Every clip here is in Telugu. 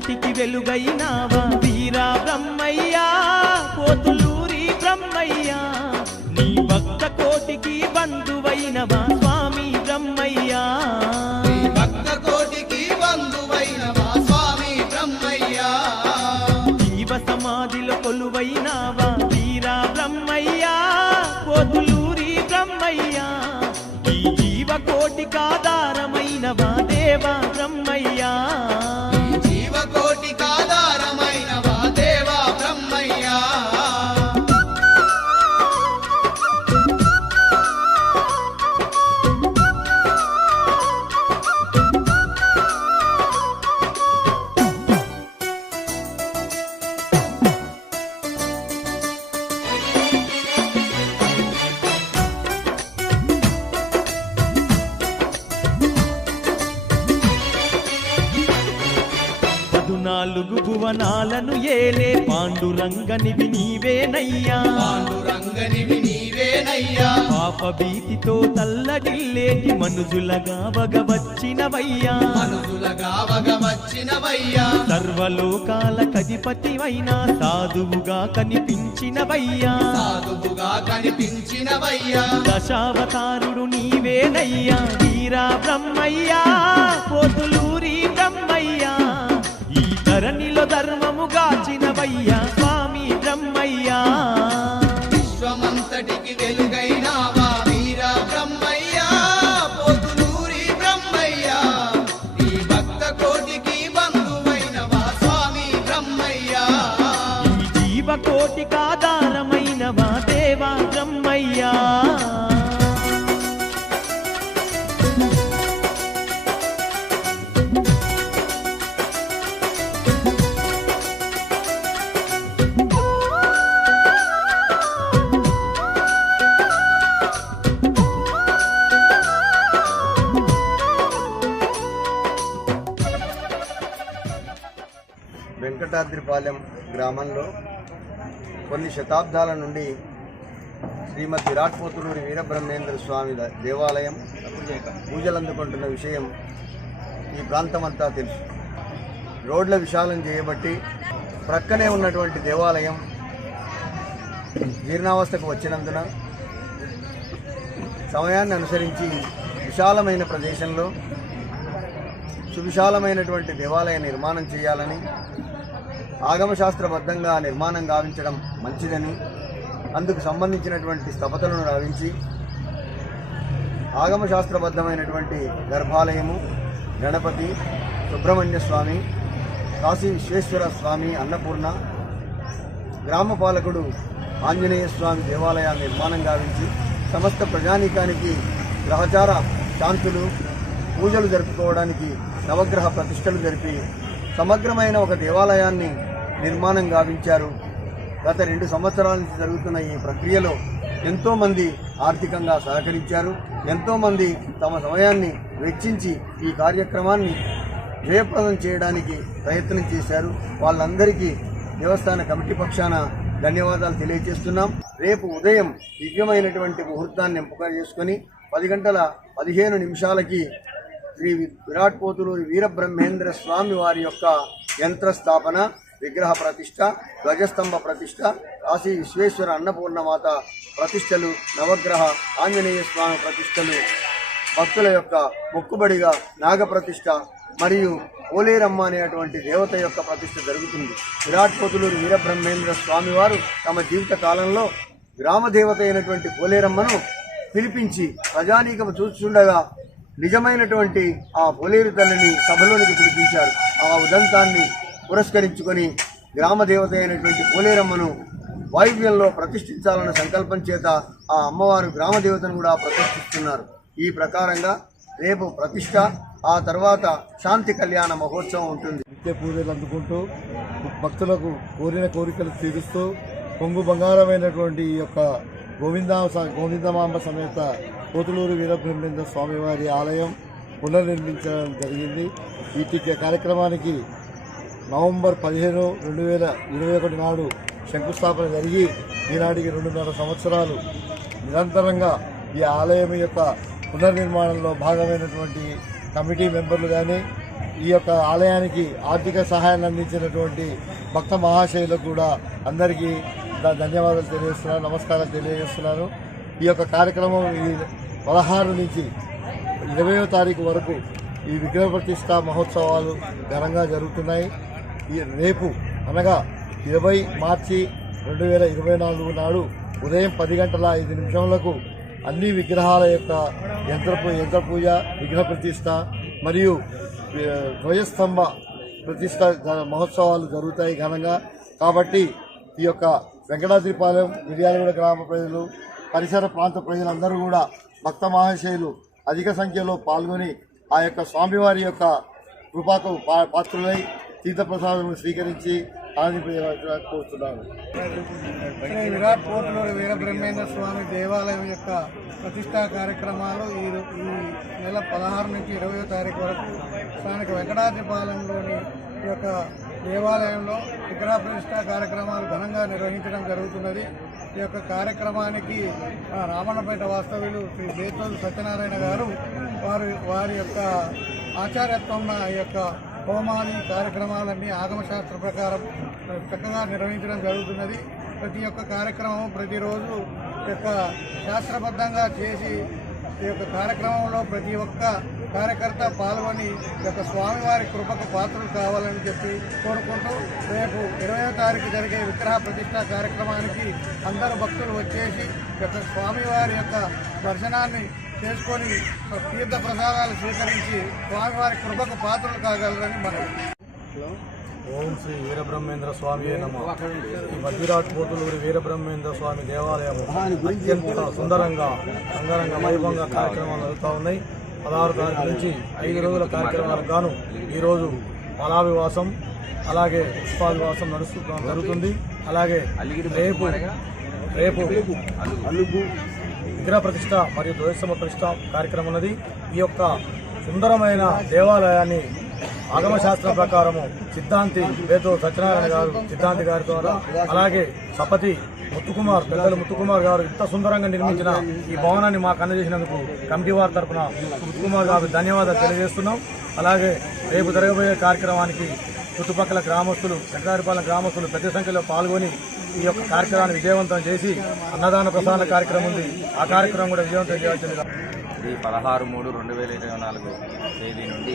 విశ్వమంతటికి వెలుగైనావా వీరా బ్రహ్మయ్యా పోతులూరి బ్రహ్మయ్యా నీ భక్త కోటికి బంధువైనవా స్వామి బ్రహ్మయ్యా భక్త కోటికి బంధువైనవా స్వామి బ్రహ్మయ్యా జీవ సమాధిలో కొలువైనావా వీరా బ్రహ్మయ్యా పోతులూరి బ్రహ్మయ్యా ఈ జీవ కోటికాధారమైనవా దేవా బ్రహ్మయ్యా జీవ కోటికాధారమైనవా దేవా బ్రహ్మయ్యా నాలుగు భువనాలను ఏలే పాండురంగనివి నీవేనయ్యా పాండురంగనివి నీవేనయ్యా పాప భీతితో తల్లడిల్లేటి మనుజులగా వగవచ్చినవయ్యా మనుజులగా వగవచ్చినవయ్యా సర్వలోకాల కధిపతివైనా సాధువుగా కనిపించినవయ్యా సాధువుగా కనిపించినవయ్యా దశావతారుడు నీవేనయ్యా వీరా బ్రహ్మయ్యా పోతులూరి బ్రహ్మయ్యా ఈ ధరణిలో ధర్మము గాచినవయ్యా స్వామి బ్రహ్మయ్యా విశ్వమంతటికి వెలుగైనావా వీరా బ్రహ్మయ్యా పోతులూరి బ్రహ్మయ్యా ఈ భక్త కోటికి బంధువైనవా స్వామి బ్రహ్మయ్యా ఈ జీవ కోటికాధారమైనవా దేవా బ్రహ్మయ్యా వెంకటాద్రిపాలెం గ్రామంలో కొన్ని శతాబ్దాల నుండి శ్రీమద్ విరాట్ పోతులూరి వీరబ్రహ్మేంద్ర స్వామి దేవాలయం పూజలు అందుకుంటున్న విషయం ఈ ప్రాంతమంతా తెలుసు. రోడ్ల విశాలం చేయబట్టి ప్రక్కనే ఉన్నటువంటి దేవాలయం జీర్ణావస్థకు వచ్చినందున సమయాన్ని అనుసరించి విశాలమైన ప్రదేశంలో సువిశాలమైనటువంటి దేవాలయ నిర్మాణం చేయాలని ఆగమశాస్త్రబద్ధంగా నిర్మాణం గావించడం మంచిదని అందుకు సంబంధించినటువంటి స్థపతులను రావించి ఆగమశాస్త్రబద్ధమైనటువంటి గర్భాలయము, గణపతి, సుబ్రహ్మణ్య స్వామి, కాశీ విశ్వేశ్వర స్వామి, అన్నపూర్ణ, గ్రామ పాలకుడు ఆంజనేయ స్వామి దేవాలయాన్ని నిర్మాణం గావించి సమస్త ప్రజానీకానికి గ్రహచార శాంతులు పూజలు జరుపుకోవడానికి నవగ్రహ ప్రతిష్టలు జరిపి సమగ్రమైన ఒక దేవాలయాన్ని నిర్మాణం గావించారు. గత 2 సంవత్సరాల నుంచి జరుగుతున్న ఈ ప్రక్రియలో ఎంతోమంది ఆర్థికంగా సహకరించారు. ఎంతోమంది తమ సమయాన్ని వెచ్చించి ఈ కార్యక్రమాన్ని జయప్రదం చేయడానికి ప్రయత్నం చేశారు. వాళ్ళందరికీ దేవస్థాన కమిటీ పక్షాన ధన్యవాదాలు తెలియజేస్తున్నాం. రేపు ఉదయం దివ్యమైనటువంటి ముహూర్తాన్ని ఎంపిక చేసుకుని 10:15 శ్రీ విరాట్ పోతులూరి వీరబ్రహ్మేంద్ర స్వామి వారి యొక్క యంత్రస్థాపన, విగ్రహ ప్రతిష్ట, ధ్వజస్తంభ ప్రతిష్ట, కాశీ విశ్వేశ్వర అన్నపూర్ణమాత ప్రతిష్టలు, నవగ్రహ ఆంజనేయ స్వామి ప్రతిష్టలు, భక్తుల యొక్క మొక్కుబడిగా నాగప్రతిష్ట మరియు పోలేరమ్మ అనేటువంటి దేవత యొక్క ప్రతిష్ట జరుగుతుంది. విరాట్ పోతులూరి వీరబ్రహ్మేంద్ర స్వామి వారు తమ జీవిత కాలంలో గ్రామ దేవత అయినటువంటి పోలేరమ్మను పిలిపించి ప్రజానీకము చూస్తుండగా నిజమైనటువంటి ఆ పోలేరు తల్లిని సభలోనికి పిలిపించారు. ఆ ఉదంతాన్ని పురస్కరించుకొని గ్రామ దేవత అయినటువంటి పోలేరమ్మను వాయువ్యంలో ప్రతిష్ఠించాలన్న సంకల్పం చేత ఆ అమ్మవారు గ్రామ దేవతను కూడా ప్రతిష్ఠిస్తున్నారు. ఈ ప్రకారంగా రేపు ప్రతిష్ట, ఆ తర్వాత శాంతి కళ్యాణ మహోత్సవం ఉంటుంది. నిత్య పూజలు అందుకుంటూ భక్తులకు కోరిన కోరికలు తీరుస్తూ పొంగు బంగారమైనటువంటి ఈ యొక్క గోవిందమాంబ సమేత పోతులూరి వీరబ్రహ్మేంద్ర స్వామివారి ఆలయం పునర్నిర్మించడం జరిగింది. ఈ కార్యక్రమానికి నవంబర్ 15, 2021 నాడు శంకుస్థాపన జరిగి ఈనాటికి 2.5 సంవత్సరాలు నిరంతరంగా ఈ ఆలయం యొక్క పునర్నిర్మాణంలో భాగమైనటువంటి కమిటీ మెంబర్లు కానీ, ఈ యొక్క ఆలయానికి ఆర్థిక సహాయాన్ని అందించినటువంటి భక్త మహాశయులకు కూడా అందరికీ ధన్యవాదాలు తెలియజేస్తున్నాను, నమస్కారాలు తెలియజేస్తున్నాను. ఈ యొక్క కార్యక్రమం 16 నుంచి 20వ తారీఖు వరకు ఈ విగ్రహ ప్రతిష్ఠ మహోత్సవాలు ఘనంగా జరుగుతున్నాయి. రేపు అనగా 20 మార్చి 2024 నాడు ఉదయం 10:05 అన్ని విగ్రహాల యొక్క యంత్ర పూజ, విగ్రహ ప్రతిష్ఠ మరియు ధ్వజస్తంభ ప్రతిష్ఠ మహోత్సవాలు జరుగుతాయి ఘనంగా. కాబట్టి ఈ యొక్క వెంకటాద్రిపాలెం, మిర్యాలగూడ గ్రామ ప్రజలు, పరిసర ప్రాంత ప్రజలందరూ కూడా భక్త మహాశయులు అధిక సంఖ్యలో పాల్గొని ఆ యొక్క స్వామివారి యొక్క కృపకు పాత్రులై తీర్థప్రసాదం స్వీకరించి కోరుతున్నాను. శ్రీ విరాట్ పోతులూరి వీరబ్రహ్మేంద్ర స్వామి దేవాలయం యొక్క ప్రతిష్టా కార్యక్రమాలు ఈ నెల 16 నుంచి 20వ తారీఖు వరకు స్థానిక వెంకటాద్రిపాలెంలోని ఈ యొక్క దేవాలయంలో విగ్రహ ప్రతిష్టా కార్యక్రమాలు ఘనంగా నిర్వహించడం జరుగుతున్నది. ఈ యొక్క కార్యక్రమానికి రామన్నపేట వాస్తవ్యులు శ్రీ బేతోలు సత్యనారాయణ గారు వారి యొక్క ఆచార్యత్వం ఈ యొక్క హోమాది కార్యక్రమాలన్నీ ఆగమశాస్త్ర ప్రకారం చక్కగా నిర్వహించడం జరుగుతున్నది. ప్రతి ఒక్క కార్యక్రమం ప్రతిరోజు యొక్క శాస్త్రబద్ధంగా చేసి ఈ యొక్క కార్యక్రమంలో ప్రతి ఒక్క కార్యకర్త పాల్గొని ఈ యొక్క స్వామివారి కృపకు పాత్రలు కావాలని చెప్పి కోరుకుంటూ రేపు 20వ తారీఖు జరిగే విగ్రహ ప్రతిష్ఠా కార్యక్రమానికి అందరూ భక్తులు వచ్చేసి ఈ యొక్క స్వామివారి యొక్క దర్శనాన్ని చేసుకొని తీర్థ ప్రసాదాలు స్వీకరించి స్వామివారి కృపకు పాత్రలు కాగలరని మనం. ఓం శ్రీ వీరబ్రహ్మేంద్ర స్వామి నమః. ఈ మధ్యరాట్ పోతులూరి వీరబ్రహ్మేంద్ర స్వామి దేవాలయం అత్యంత సుందరంగా అంగరంగ వైభవంగా కార్యక్రమాలు జరుగుతూ ఉన్నాయి. 16 తారీఖు నుంచి 5 రోజుల కార్యక్రమాలకు గాను ఈరోజు మలావివాసం, అలాగే పుష్పావివాసం జరుగుతుంది. అలాగే రేపు విగ్రహ ప్రతిష్ట మరియు ధ్వజస్తంభ ప్రతిష్ట కార్యక్రమం ఉన్నది. ఈ యొక్క సుందరమైన దేవాలయాన్ని ఆగమశాస్త్రం ప్రకారము సిద్ధాంతి బేతో సత్యనారాయణ గారు సిద్ధాంతి గారి ద్వారా, అలాగే సపతి ముత్తుకుమార్, పెద్దలు ముత్తుకుమార్ గారు ఇంత సుందరంగా నిర్మించిన ఈ భవనాన్ని మాకు అందజేసినందుకు కమిటీ వారి తరఫున ముత్తుకుమార్ గారు ధన్యవాదాలు తెలియజేస్తున్నాం. అలాగే రేపు జరగబోయే కార్యక్రమానికి చుట్టుపక్కల గ్రామస్తులు, వెంకటాద్రిపాలెం గ్రామస్తులు పెద్ద సంఖ్యలో పాల్గొని ఈ యొక్క కార్యక్రమాన్ని విజయవంతం చేసి అన్నదాన ప్రసాద కార్యక్రమం ఉంది, ఆ కార్యక్రమం కూడా విజయవంతం చేయాల్సిందిగా. ఇది 16/3/2024 తేదీ నుండి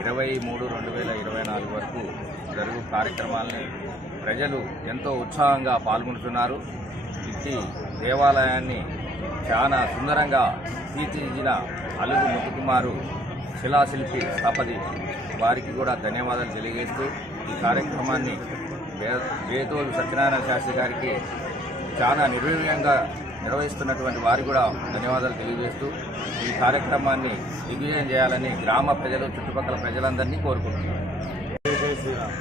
20/3/2024 వరకు జరుగు కార్యక్రమాలని ప్రజలు ఎంతో ఉత్సాహంగా పాల్గొంటున్నారు. ఇట్టి దేవాలయాన్ని చాలా సుందరంగా తీర్చిదిద్దిన అలుగు ముత్తుకుమారు శిలాశిల్పి స్థపతి వారికి కూడా ధన్యవాదాలు తెలియజేస్తూ ఈ కార్యక్రమాన్ని బేతోలు సత్యనారాయణ శాస్త్రి గారికి చాలా నిర్విఘ్నంగా నిర్వహిస్తున్నటువంటి వారికి కూడా ధన్యవాదాలు తెలియజేస్తూ ఈ కార్యక్రమాన్ని దిగ్విజయం చేయాలని గ్రామ ప్రజలు, చుట్టుపక్కల ప్రజలందరినీ కోరుకుంటున్నారు. జై శ్రీరామ్.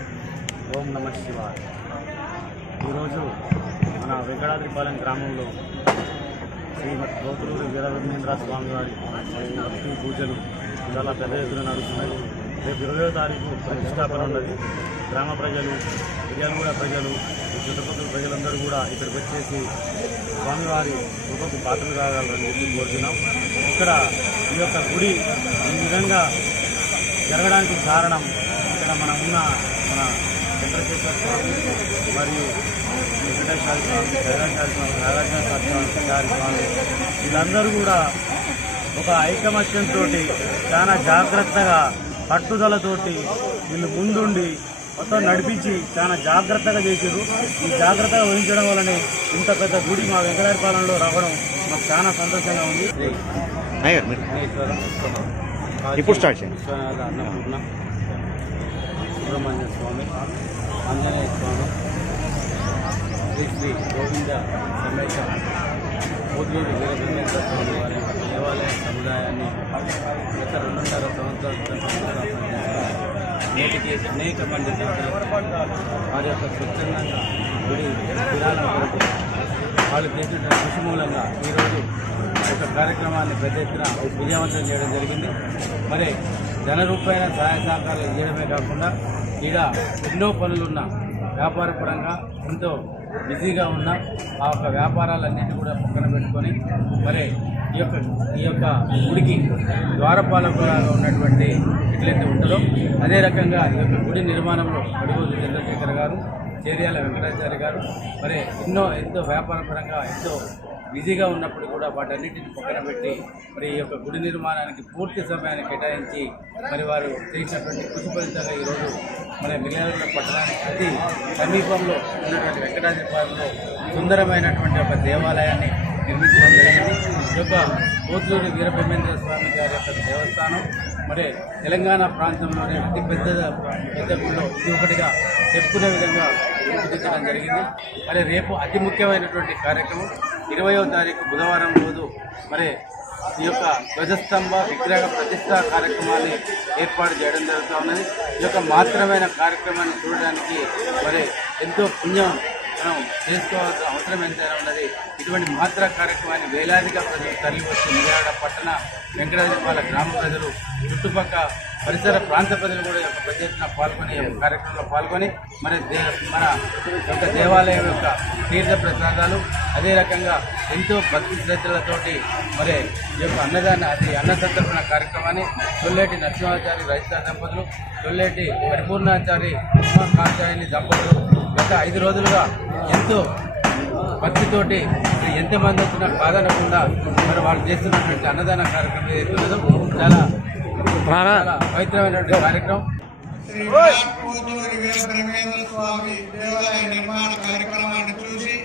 ఓం నమః శివాయ. ఈరోజు మన వెంకటాద్రిపాలెం గ్రామంలో శ్రీమద్ పోతులూరి వీరబ్రహ్మేంద్ర స్వామి వారి భక్తి పూజలు చాలా పెద్ద ఎత్తున నడుస్తున్నాయి. రేపు 20వ తారీఖు ప్రతిష్టాపన ఉన్నది. గ్రామ ప్రజలు, మిర్యాలగూడ ప్రజలు, చుట్టుపక్కల ప్రజలందరూ కూడా ఇక్కడికి వచ్చేసి స్వామివారి కృపకు పాత్రలు కాగలరని చెప్పి కోరుతున్నాం. ఇక్కడ ఈ యొక్క గుడి ఈ విధంగా జరగడానికి కారణం ఇక్కడ మన చంద్రశేఖర స్వామి మరియు వెంకటేశ్వర స్వామి, జగన్నాథ స్వామి, నాగార్జున స్వామి వీళ్ళందరూ కూడా ఒక ఐకమత్యంతో చాలా జాగ్రత్తగా పట్టుదలతోటి వీళ్ళు ముందుండి మొత్తం నడిపించి చాలా జాగ్రత్తగా చేశారు. ఈ జాగ్రత్తగా వహించడం వల్లనే ఇంత పెద్ద గుడి మా వెంకటాద్రిపాలెంలో రావడం మాకు చాలా సంతోషంగా ఉంది. ఇప్పుడు స్టార్ట్ చేయండి. అన్నపూర్ణ, సుబ్రహ్మణ్య స్వామి, ఆంజనేయ స్వామి, శ్రీ గోవింద సమేత పోతులూరి వీరబ్రహ్మేంద్ర స్వామి వారి దేవాలయ సముదాయాన్ని గత 2.5 సంవత్సరాల నేటికి అనేక మంది దాతలు వారి యొక్క స్వచ్ఛందంగా గుడి విరాళం కొరకు వాళ్ళు చేసిన కృషి మూలంగా ఈరోజు ఒక కార్యక్రమాన్ని పెద్ద ఎత్తున విజయవంతం చేయడం జరిగింది. మరి ధన రూపాయల సహాయ సహకారాలు ఇవ్వడమే కాకుండా ఇలా ఎన్నో పనులున్న వ్యాపార పరంగా ఎంతో బిజీగా ఉన్న ఆ యొక్క వ్యాపారాలన్నింటినీ కూడా పక్కన పెట్టుకొని మరి ఈ యొక్క గుడికి ద్వారపాలకులుగా ఉన్నటువంటి ఎట్లయితే ఉంటుందో అదే రకంగా ఈ యొక్క గుడి నిర్మాణంలో అడుగులు చంద్రశేఖర్ గారు, చేర్యాల వెంకటాచార్య గారు మరి ఎంతో వ్యాపారపరంగా ఎంతో బిజీగా ఉన్నప్పుడు కూడా వాటన్నిటిని పక్కన పెట్టి మరి ఈ యొక్క గుడి నిర్మాణానికి పూర్తి సమయాన్ని కేటాయించి మరి వారు చేసినటువంటి కృషి ఫలితంగా ఈరోజు మన మిర్యాలగూడ పట్టణానికి అతి సమీపంలో ఉన్నటువంటి వెంకటాచలపాలెంలో సుందరమైనటువంటి ఒక దేవాలయాన్ని నిర్మించడం జరిగింది. ఈ యొక్క పోతులూరి వీరబ్రహ్మేంద్ర స్వామి గారి యొక్క దేవస్థానం మరి తెలంగాణ ప్రాంతంలోనే అతి పెద్ద గుడిలో ఇది ఒకటిగా చెప్పుకునే విధంగా రూపుదిద్దడం జరిగింది. మరి రేపు అతి ముఖ్యమైనటువంటి కార్యక్రమం 20వ తారీఖు బుధవారం రోజు మరి ఈ యొక్క ధ్వజస్తంభ విగ్రహ ప్రతిష్టా కార్యక్రమాన్ని ఏర్పాటు చేయడం జరుగుతూ ఉన్నది. ఈ యొక్క మాత్రమైన కార్యక్రమాన్ని చూడడానికి మరి ఎంతో పుణ్యం మనం చేసుకోవాల్సిన అవసరం ఎంతైనా ఉన్నది. ఇటువంటి మాత్ర కార్యక్రమాన్ని వేలాదిగా ప్రజలు తరలి వచ్చి మిర్యాలగూడ పట్టణ వెంకటాచలపాలెం గ్రామ ప్రజలు చుట్టుపక్కల పరిసర ప్రాంత ప్రజలు కూడా యొక్క పెద్ద ఎత్తున పాల్గొని కార్యక్రమంలో పాల్గొని మన యొక్క దేవాలయం యొక్క తీర్థ ప్రసాదాలు అదే రకంగా ఎంతో భక్తి శ్రద్ధలతోటి మరి ఈ యొక్క అన్న సంతర్పణ కార్యక్రమాన్ని తొల్లేటి నరసింహాచారి రజిత దంపతులు, తొల్లేటి పరిపూర్ణాచారి ఉమాకాచార్యుని దంపతులు గత 5 రోజులుగా ఎంతో భక్తితోటి ఎంతమంది వచ్చినా కాదనకుండా మరి వాళ్ళు చేస్తున్నటువంటి అన్నదాన కార్యక్రమం ఏదైతే చాలా పవిత్రమైనటువంటి కార్యక్రమం. శ్రీ విరాట్ పోతులూరి వీరబ్రహ్మేంద్ర స్వామి దేవాలయ నిర్మాణ కార్యక్రమాన్ని చూసి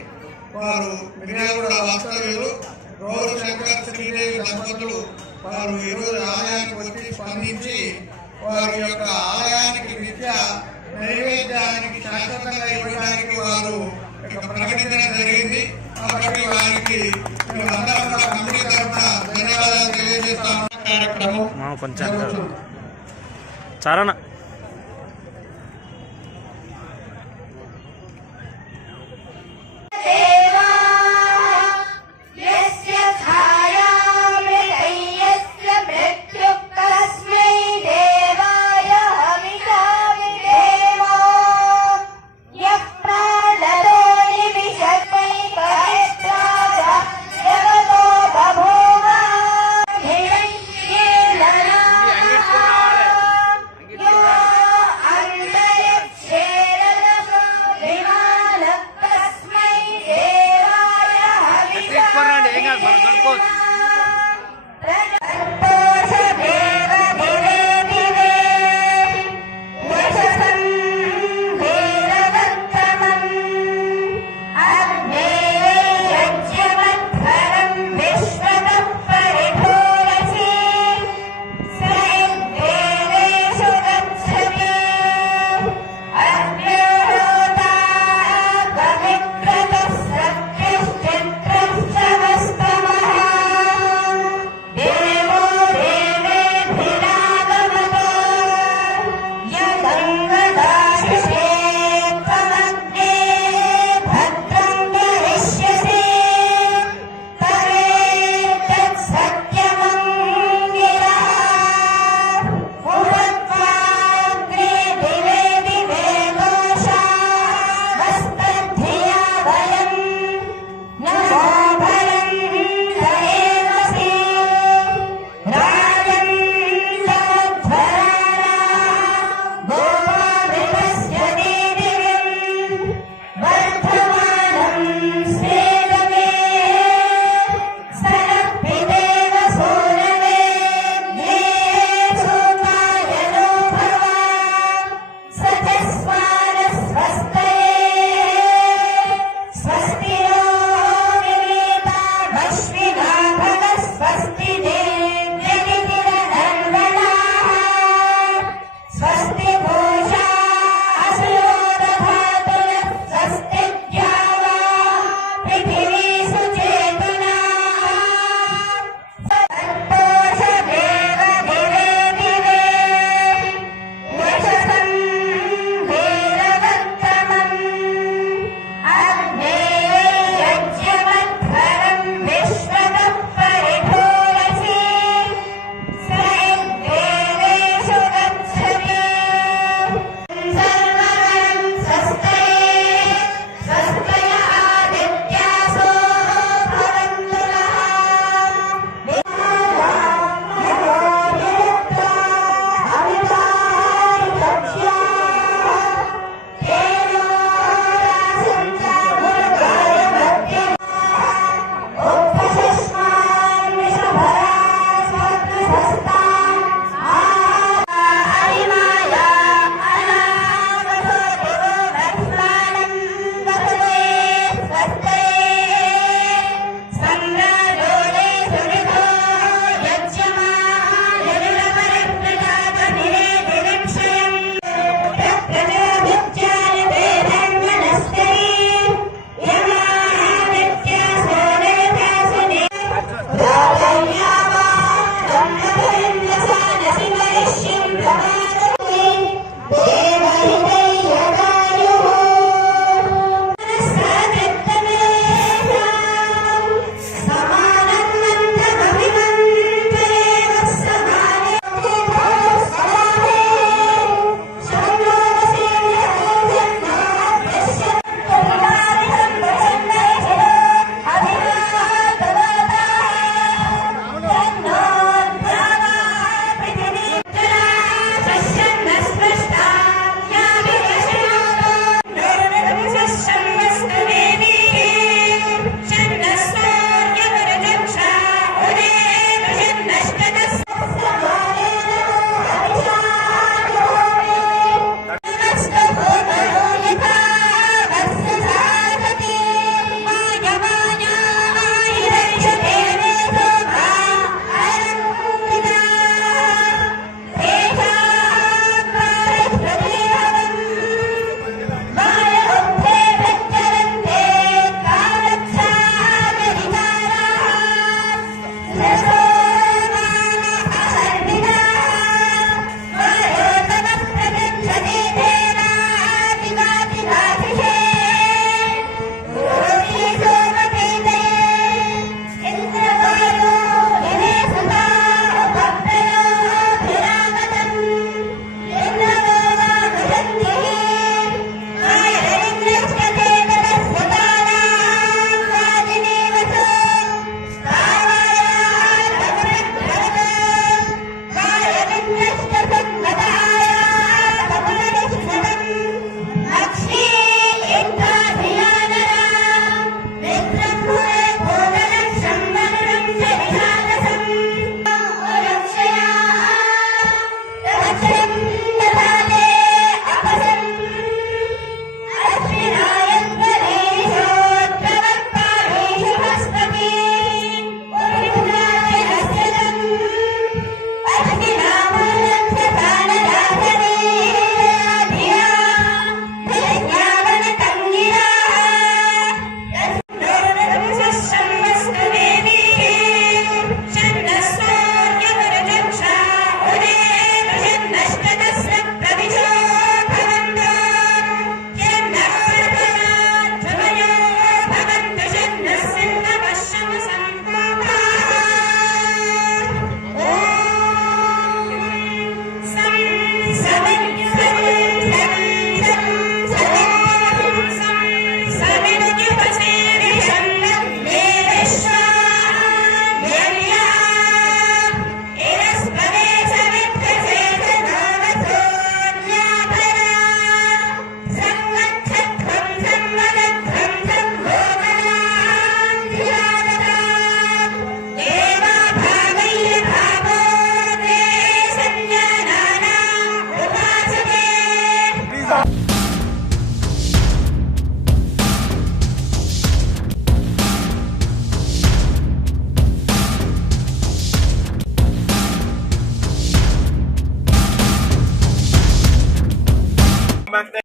వారు మిర్యాలగూడ వాస్తవ్యులు గౌరవ శంకర్ శ్రీదేవి దంపతులు వారు ఈరోజు ఆలయానికి వచ్చి స్పందించి వారి యొక్క ఆలయానికి నిత్య నైవేద్యానికి శాశ్వతంగా ఇవ్వడానికి వారు ప్రకటించడం జరిగింది. కాబట్టి వారికి మేమందరం కూడా కమిటీ తరఫున ధన్యవాదాలు తెలియజేస్తాం. కార్యక్రమం చారణ